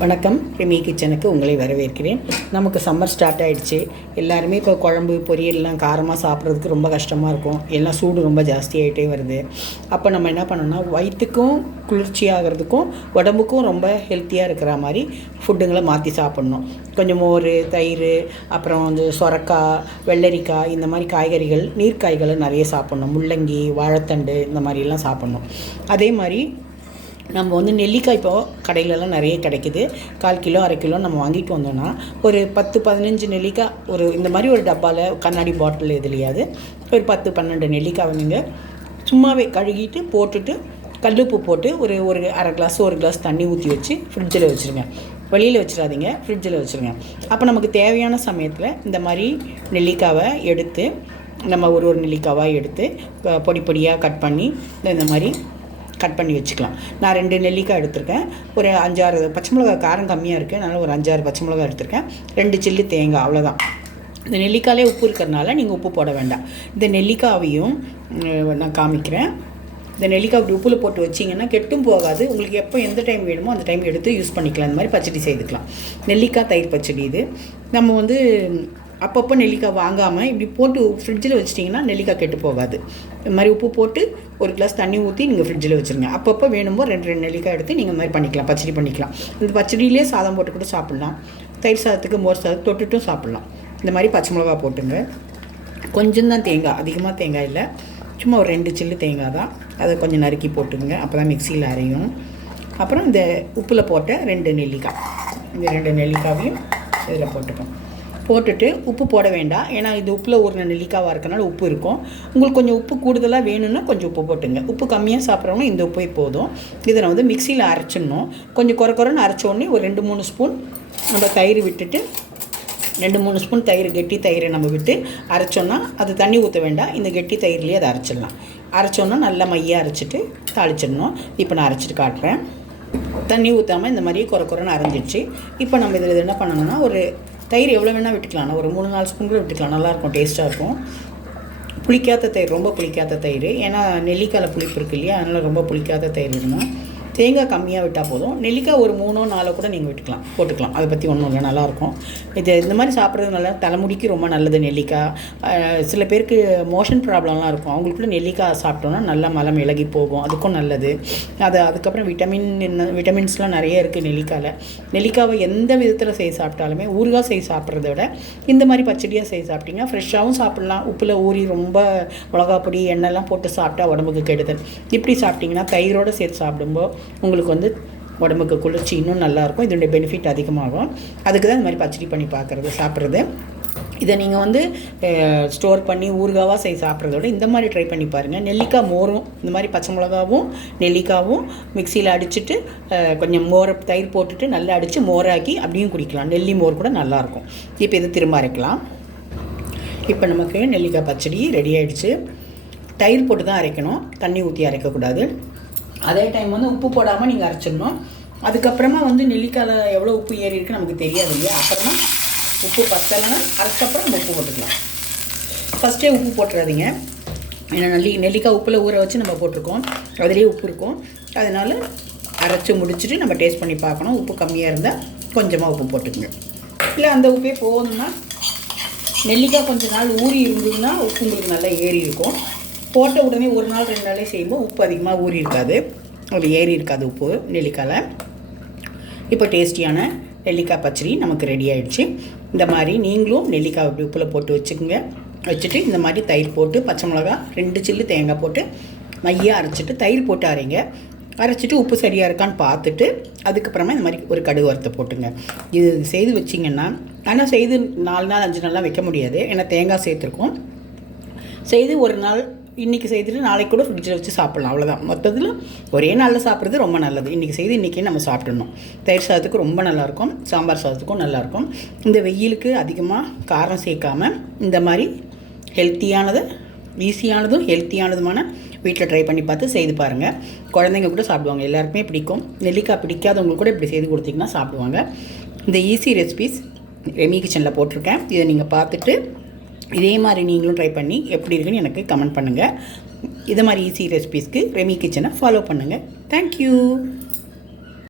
வணக்கம். ரிமி கிச்சனுக்கு உங்களை வரவேற்கிறேன். நமக்கு சம்மர் ஸ்டார்ட் ஆகிடுச்சு. எல்லாருமே இப்போ குழம்பு பொரியல்லாம் காரமாக சாப்பிட்றதுக்கு ரொம்ப கஷ்டமாக இருக்கும். எல்லாம் சூடு ரொம்ப ஜாஸ்தியாகிட்டே வருது. அப்போ நம்ம என்ன பண்ணோம்னா, வயிற்றுக்கும் குளிர்ச்சியாகிறதுக்கும் உடம்புக்கும் ரொம்ப ஹெல்த்தியாக இருக்கிற மாதிரி ஃபுட்டுங்களை மாற்றி சாப்பிட்ணும். கொஞ்சம் மோர், தயிர், அப்புறம் வந்து சொரக்காய், வெள்ளரிக்காய், இந்த மாதிரி காய்கறிகள், நீர்க்காய்களை நிறைய சாப்பிட்ணும். முள்ளங்கி, வாழைத்தண்டு, இந்த மாதிரிலாம் சாப்பிட்ணும். அதே மாதிரி நம்ம வந்து நெல்லிக்காய் இப்போ கடையிலலாம் நிறைய கிடைக்கிது. 1/4 கிலோ 1/2 கிலோ நம்ம வாங்கிட்டு வந்தோம்னா ஒரு 10-15 நெல்லிக்காய் ஒரு இந்த மாதிரி ஒரு டப்பாவில் கண்ணாடி பாட்டில் எதுலையாவது ஒரு 10-12 நெல்லிக்காய் நீங்கள் சும்மாவே கழுகிட்டு போட்டுட்டு கல்லுப்பு போட்டு ஒரு 1/2 கிளாஸ் 1 கிளாஸ் தண்ணி ஊற்றி வச்சு ஃப்ரிட்ஜில் வச்சுருங்க. வெளியில் வச்சிடாதீங்க, ஃப்ரிட்ஜில் வச்சுருங்க. அப்போ நமக்கு தேவையான சமயத்தில் இந்த மாதிரி நெல்லிக்காவை எடுத்து நம்ம ஒரு நெல்லிக்காவாக எடுத்து பொடி பொடியாக கட் பண்ணி இந்த மாதிரி கட் பண்ணி வச்சுக்கலாம். நான் 2 நெல்லிக்காய் எடுத்திருக்கேன். ஒரு 5-6 பச்சை மிளகாய், காரம் கம்மியாக இருக்குது, அதனால் ஒரு 5-6 பச்சை மிளகாய் எடுத்திருக்கேன். 2 சில்லி தேங்காய், அவ்வளோதான். இந்த நெல்லிக்காயிலே உப்பு இருக்கிறதுனால நீங்கள் உப்பு போட வேண்டாம். இந்த நெல்லிக்காவையும் நான் காமிக்கிறேன். இந்த நெல்லிக்காய் இப்படி உப்பில் போட்டு வச்சிங்கன்னா கெட்டும் போகாது. உங்களுக்கு எப்போ எந்த டைம் வேணுமோ அந்த டைம் எடுத்து யூஸ் பண்ணிக்கலாம். இந்த மாதிரி பச்சடி செய்துக்கலாம். நெல்லிக்காய் தயிர் பச்சடி இது. நம்ம வந்து அப்பப்போ நெல்லிக்காய் வாங்காமல் இப்படி போட்டு ஃப்ரிட்ஜில் வச்சிட்டிங்கன்னா நெல்லிக்காய் கெட்டு போகாது. இது மாதிரி உப்பு போட்டு 1 கிளாஸ் தண்ணி ஊற்றி நீங்கள் ஃப்ரிட்ஜில் வச்சுருங்க. அப்பப்போ வேணுமோ 2 நெல்லிக்காய் எடுத்து நீங்கள் இந்த மாதிரி பண்ணிக்கலாம், பச்சடி பண்ணிக்கலாம். இந்த பச்சடியிலே சாதம் போட்டு கூட சாப்பிட்லாம். தயிர் சாதத்துக்கு மோர் சாதத்துக்கு தொட்டுட்டும் சாப்பிட்லாம். இந்த மாதிரி பச்சை மிளகா போட்டுங்க. கொஞ்சம் தான் தேங்காய், அதிகமாக தேங்காய் இல்லை, சும்மா ஒரு 2 சில்லு தேங்காய் தான். அதை கொஞ்சம் நறுக்கி போட்டுங்க, அப்போ தான் மிக்சியில் அரையும். அப்புறம் இந்த உப்பில் போட்ட 2 நெல்லிக்காய், இந்த 2 நெல்லிக்காவையும் இதில் போட்டுட்டு உப்பு போட வேண்டாம். ஏன்னா இது உப்பில் ஊறின நெல்லிக்காவாக இருக்கனால உப்பு இருக்கும். உங்களுக்கு கொஞ்சம் உப்பு கூடுதலாக வேணும்னா கொஞ்சம் உப்பு போட்டுங்க. உப்பு கம்மியாக சாப்பிட்றவங்க இந்த உப்பே போதும். இதை நான் வந்து மிக்சியில் அரைச்சிடணும். கொஞ்சம் குறைன்னு அரைச்சோடனே ஒரு 2-3 ஸ்பூன் நம்ம தயிர் விட்டுட்டு 2-3 ஸ்பூன் தயிர், கெட்டி தயிரை நம்ம விட்டு அரைச்சோன்னா அது தண்ணி ஊற்ற வேண்டாம். இந்த கெட்டி தயிர்லேயே அதை அரைச்சிடலாம். அரைச்சோன்னா நல்லா மையாக அரைச்சிட்டு தாளிச்சிடணும். இப்போ நான் அரைச்சிட்டு காட்டுறேன். தண்ணி ஊற்றாமல் இந்த மாதிரியே குறைன்னு அரைஞ்சிடுச்சு. இப்போ நம்ம இதில் என்ன பண்ணணும்னா, ஒரு தயிர் எவ்வளோ வேணால் விட்டுக்கலாம். ஒரு 3-4 ஸ்பூன் கூட விட்டுக்கலாம். நல்லாயிருக்கும், டேஸ்ட்டாக இருக்கும். புளிக்காத தயிர், ரொம்ப புளிக்காத தயிர். ஏன்னா நெல்லிக்காயில் புளிப்பு இருக்குது இல்லையா, அதனால் ரொம்ப புளிக்காத தயிர் விடணும். தேங்காய் கம்மியாக விட்டால் போதும். நெல்லிக்காய் ஒரு 3-4 கூட நீங்கள் போட்டுக்கலாம். அதை பற்றி ஒன்றும் இல்லை, நல்லாயிருக்கும். இந்த மாதிரி சாப்பிட்றது நல்லா, தலைமுடிக்கு ரொம்ப நல்லது நெல்லிக்காய். சில பேருக்கு மோஷன் ப்ராப்ளம்லாம் இருக்கும், அவங்களுக்குள்ள நெல்லிக்காய் சாப்பிட்டோன்னா நல்லா மலம் இலகி போகும், அதுக்கும் நல்லது. அதுக்கப்புறம் விட்டமின்ஸ்லாம் நிறைய இருக்குது நெல்லிக்காயில். நெல்லிக்காவை எந்த விதத்தில் செய்து சாப்பிட்டாலுமே, ஊறுகாய் செய்து சாப்பிட்றத விட இந்த மாதிரி பச்சடியாக செய்து சாப்பிட்டிங்கன்னா ஃப்ரெஷ்ஷாகவும் சாப்பிட்லாம். உப்பில் ஊறி ரொம்ப மிளகாப்பொடி எண்ணெய்லாம் போட்டு சாப்பிட்டா உடம்புக்கு கெடுதல். இப்படி சாப்பிட்டிங்கன்னா தயிரோடு சேர்த்து சாப்பிடும்போது உங்களுக்கு வந்து உடம்புக்கு குளிர்ச்சி இன்னும் நல்லாயிருக்கும். இதனுடைய பெனிஃபிட் அதிகமாகும். அதுக்கு தான் இந்த மாதிரி பச்சடி பண்ணி சாப்பிட்றது. இதை நீங்கள் வந்து ஸ்டோர் பண்ணி ஊறுகாவாக செய்து சாப்பிட்றத விட இந்த மாதிரி ட்ரை பண்ணி பாருங்கள். நெல்லிக்காய் மோரும், இந்த மாதிரி பச்சை மிளகாவும் நெல்லிக்காவும் மிக்சியில் அடிச்சுட்டு கொஞ்சம் தயிர் போட்டுட்டு நல்லா அடித்து மோராக்கி அப்படியும் குடிக்கலாம். நெல்லி மோர் கூட நல்லாயிருக்கும். இப்போ இதை திரும்ப அரைக்கலாம். இப்போ நமக்கு நெல்லிக்காய் பச்சடி ரெடி ஆகிடுச்சு. தயிர் போட்டு தான் அரைக்கணும், தண்ணி ஊற்றி அரைக்கக்கூடாது. அதே டைம் வந்து உப்பு போடாமல் நீங்கள் அரைச்சிடணும். அதுக்கப்புறமா வந்து நெல்லிக்காயில் எவ்வளோ உப்பு ஏறி இருக்குன்னு நமக்கு தெரியாது இல்லையா. அப்புறமா உப்பு பத்தலைன்னா அரைச்சப்பறம் உப்பு போட்டுக்கலாம். ஃபஸ்ட்டே உப்பு போட்டுறாதீங்க. ஏன்னா நெல்லிக்காய் உப்பில் ஊற வச்சு நம்ம போட்டிருக்கோம், அதுலேயே உப்பு இருக்கும். அதனால் அரைச்சி முடிச்சுட்டு நம்ம டேஸ்ட் பண்ணி பார்க்கணும். உப்பு கம்மியாக இருந்தால் கொஞ்சமாக உப்பு போட்டுக்குங்க. இல்லை அந்த உப்பே போகணுன்னா, நெல்லிக்காய் கொஞ்சம் நாள் ஊறி இருந்ததுன்னா உப்பு உங்களுக்கு நல்லா ஏறி இருக்கும். போட்ட உடனே 1 நாள் 2 நாளே செய்யும்போது உப்பு அதிகமாக ஊறி இருக்காது, அது ஏறி இருக்காது உப்பு நெல்லிக்காயில். இப்போ டேஸ்டியான நெல்லிக்காய் பச்சடி நமக்கு ரெடி ஆகிடுச்சு. இந்த மாதிரி நீங்களும் நெல்லிக்காய் இப்படி உப்பில் போட்டு வச்சுட்டு இந்த மாதிரி தயிர் போட்டு பச்சை மிளகா 2 சில்லு தேங்காய் போட்டு மையாக அரைச்சிட்டு தயிர் போட்டு அரைச்சிட்டு உப்பு சரியாக இருக்கான்னு பார்த்துட்டு அதுக்கப்புறமா இந்த மாதிரி ஒரு கடுகு வறுத்து போட்டுங்க. இது செய்து வச்சிங்கன்னா, ஆனால் செய்து 4 நாள் 5 நாள்லாம் வைக்க முடியாது, ஏன்னா தேங்காய் சேர்த்துருக்கோம். செய்து ஒரு நாள் இன்றைக்கி செய்துட்டு நாளைக்கு கூட ஃப்ரிட்ஜில் வச்சு சாப்பிட்லாம், அவ்வளோதான். மொத்தத்தில் ஒரே நாளில் சாப்பிட்றது ரொம்ப நல்லது. இன்றைக்கி செய்து இன்றைக்கி நம்ம சாப்பிட்றணும். தயிர் சாதத்துக்கு ரொம்ப நல்லாயிருக்கும், சாம்பார் சாதத்துக்கும் நல்லாயிருக்கும். இந்த வெயிலுக்கு அதிகமாக காரம் சேர்க்காமல் இந்த மாதிரி ஈஸியானதும் ஹெல்த்தியானதுமான வீட்டில் ட்ரை பண்ணி பார்த்து செய்து பாருங்கள். குழந்தைங்க கூட சாப்பிடுவாங்க, எல்லாருக்குமே பிடிக்கும். நெல்லிக்காய் பிடிக்காதவங்களுக்கு கூட இப்படி செய்து கொடுத்திங்கன்னா சாப்பிடுவாங்க. இந்த ஈஸி ரெசிபீஸ் ரெமி கிச்சனில் போட்டிருக்கேன். இதை நீங்கள் பார்த்துட்டு இதே மாதிரி நீங்களும் ட்ரை பண்ணி எப்படி இருக்குன்னு எனக்கு கமெண்ட் பண்ணுங்கள். இதை மாதிரி ஈஸி ரெசிபீஸ்க்கு ரெமி கிச்சனை ஃபாலோ பண்ணுங்கள். தேங்க்யூ.